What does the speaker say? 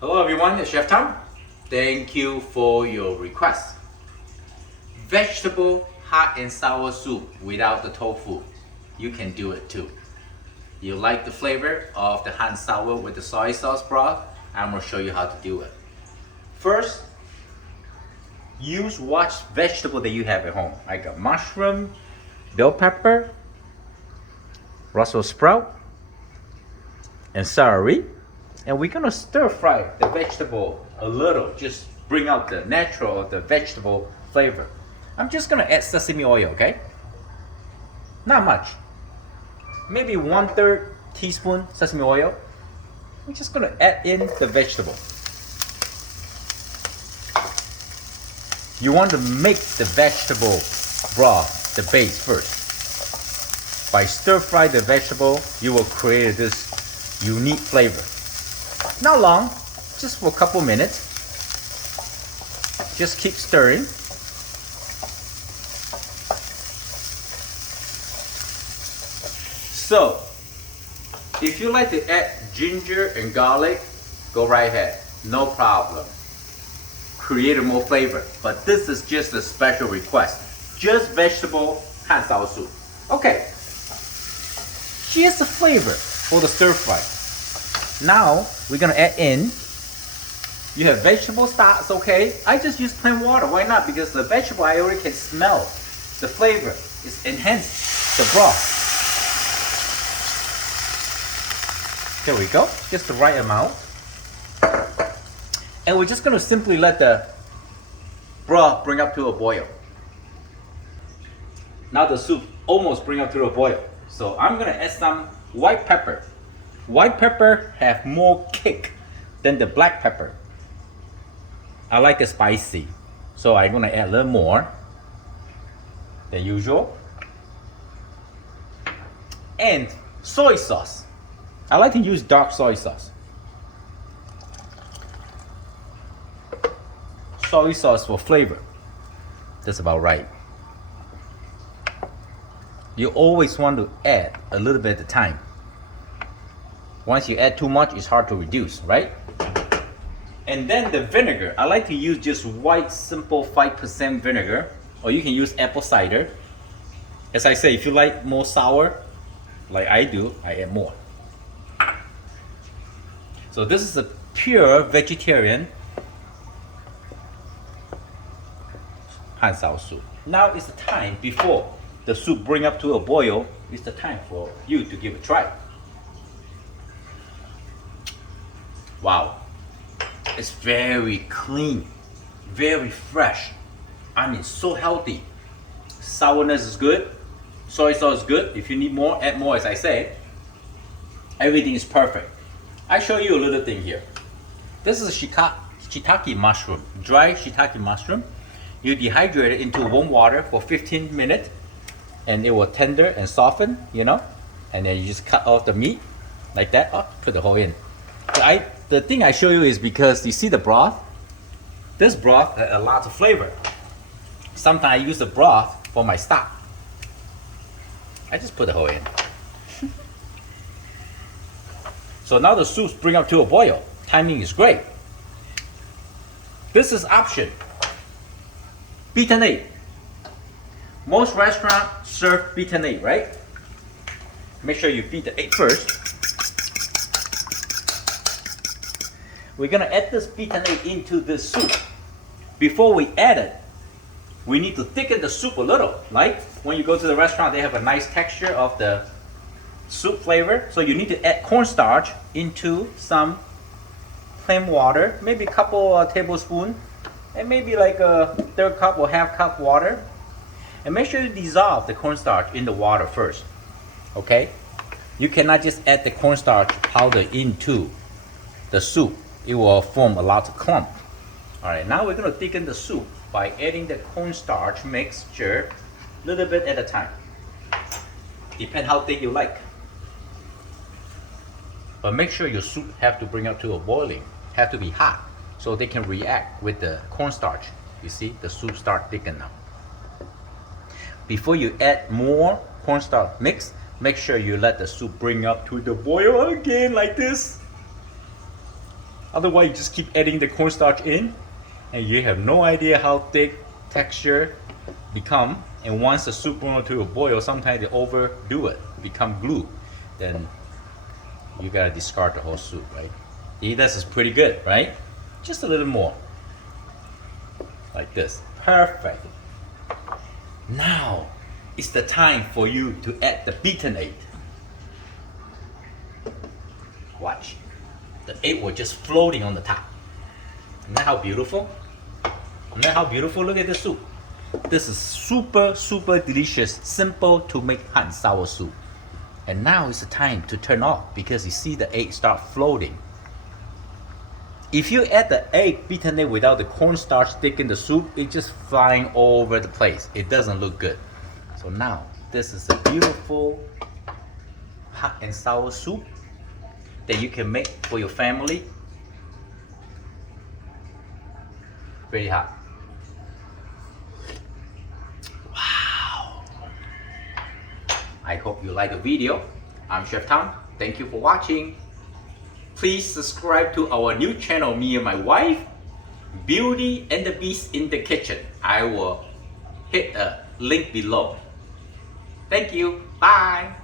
Hello everyone, it's Chef Tom. Thank you for your request. Vegetable hot and sour soup without the tofu. You can do it too. You like the flavor of the hot and sour with the soy sauce broth? I'm gonna show you how to do it. First, use what vegetable that you have at home. I got mushroom, bell pepper, Brussels sprout, and celery. And we're gonna stir fry the vegetable a little, just bring out the natural of the vegetable flavor. I'm just gonna add sesame oil, okay? Not much. Maybe 1/3 teaspoon sesame oil. I'm just gonna add in the vegetable. You want to make the vegetable broth the base first. By stir fry the vegetable, you will create this unique flavor. Not long, just for a couple minutes. Just keep stirring. So, if you like to add ginger and garlic, go right ahead, no problem. Create more flavor, but this is just a special request. Just vegetable hot and sour soup. Okay, here's the flavor for the stir fry. Now, we're gonna add in, you have vegetable stocks, okay? I just use plain water, why not? Because the vegetable, I already can smell the flavor. It's enhanced the broth. There we go, just the right amount. And we're just gonna simply let the broth bring up to a boil. Now the soup almost bring up to a boil. So I'm gonna add some white pepper. White pepper have more kick than the black pepper. I like it spicy, so I'm gonna add a little more than usual. And soy sauce. I like to use dark soy sauce. Soy sauce for flavor. That's about right. You always want to add a little bit at a time. Once you add too much, it's hard to reduce, right? And then the vinegar. I like to use just white, simple 5% vinegar, or you can use apple cider. As I say, if you like more sour, like I do, I add more. So this is a pure vegetarian hot and sour soup. Now is the time before the soup bring up to a boil. It's the time for you to give it a try. Wow, it's very clean, very fresh. I mean, so healthy. Sourness is good, soy sauce is good. If you need more, add more, as I say. Everything is perfect. I show you a little thing here. This is a shiitake mushroom, dry shiitake mushroom. You dehydrate it into warm water for 15 minutes and it will tender and soften, you know? And then you just cut off the meat like that. Oh, put the whole in. So the thing I show you is because you see the broth? This broth has a lot of flavor. Sometimes I use the broth for my stock. I just put the whole in. So now the soups bring up to a boil. Timing is great. This is option. Beaten egg. Most restaurants serve beaten egg, right? Make sure you beat the egg first. We're gonna add this beaten egg into this soup. Before we add it, we need to thicken the soup a little. Like when you go to the restaurant, they have a nice texture of the soup flavor. So you need to add cornstarch into some plain water, maybe a couple tablespoons, and maybe like a 1/3 cup or 1/2 cup water. And make sure you dissolve the cornstarch in the water first, okay? You cannot just add the cornstarch powder into the soup. It will form a lot of clump. All right, now we're gonna thicken the soup by adding the cornstarch mixture a little bit at a time. Depend how thick you like. But make sure your soup have to bring up to a boiling, have to be hot, so they can react with the cornstarch. You see, the soup start thicken now. Before you add more cornstarch mix, make sure you let the soup bring up to the boil again like this. Otherwise, you just keep adding the cornstarch in, and you have no idea how thick texture become. And once the soup runs to a boil, sometimes they overdo it, become glue. Then you gotta discard the whole soup, right? This is pretty good, right? Just a little more, like this. Perfect. Now it's the time for you to add the beaten egg. Watch, the egg was just floating on the top. Isn't that how beautiful? Isn't that how beautiful? Look at the soup. This is super, super delicious, simple to make hot and sour soup. And now is the time to turn off because you see the egg start floating. If you add the egg, beaten egg without the cornstarch thick in the soup, it's just flying all over the place. It doesn't look good. So now, this is a beautiful hot and sour soup that you can make for your family. Very hot. Wow. I hope you like the video. I'm Chef Tom. Thank you for watching. Please subscribe to our new channel, me and my wife, Beauty and the Beast in the Kitchen. I will hit a link below. Thank you. Bye.